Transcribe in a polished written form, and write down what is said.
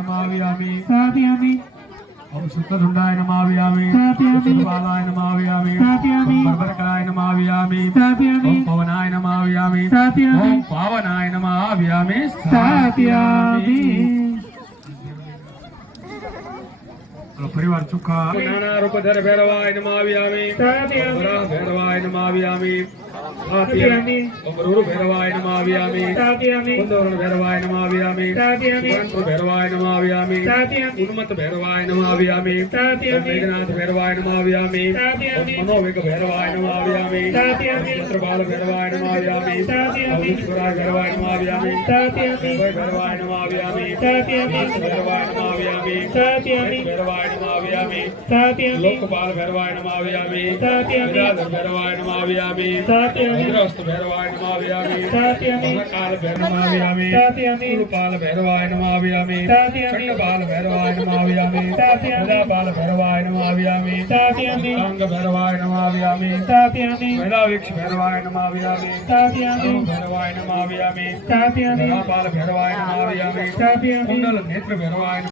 नमामि स्थापयामि ओम शुक्लधुण्डाय नमामि स्थापयामि बालाय नमामि स्थापयामि बर्बरकाय नमामि स्थापयामि ओम पवनाय नमामि स्थापयामि ओम पावनाय नमामि स्थापयामि परिवार चुका नाना रूपधर भैरवाय नमामि स्थापयामि भैरवाय नमामि स्थापयामि रूरु भैरवाय नमामि स्थापयामि कुंदवरण भैरवाय नमामि स्थापयामि सुवर्ण भैरवाय नमामि स्थापयामि उन्मत्त भैरवाय नमामि स्थापयामि मेघनाथ भैरवाय नमामि स्थापयामि मनोवेग भैरवाय नमामि स्थापयामि चित्रबाल भैरवाय नमामि स्थापयामि अवधूतपुराय भैरवाय नमामि स्थापयामि भैरवाय नमामि स्थापयामि भैरवाय नमामि स्थापयामि भैरवाय नमामि स्थापयामि लोकपाल भैरवाय नमामि स्थापयामि विराधर भैरवाय नमामि स्थापयामि इंद्रस्त भैरवाय नमामि स्थापयामि महाकाल भैरवाय स्थापयामि कुलपाल भैरवाय नमामि स्थापयामि चंडपाल भैरवाय नमामि स्थापयामि गदापाल भैरवाय नमामि स्थापयामि अंग भैरवाय नमामि स्थापयामि वेदावीक्ष भैरवाय नमामि स्थापयामि भैरवाय नमामि स्थापयामि गदापाल भैरवाय नमामि स्थापयामि कुंडल नेत्र भैरवाय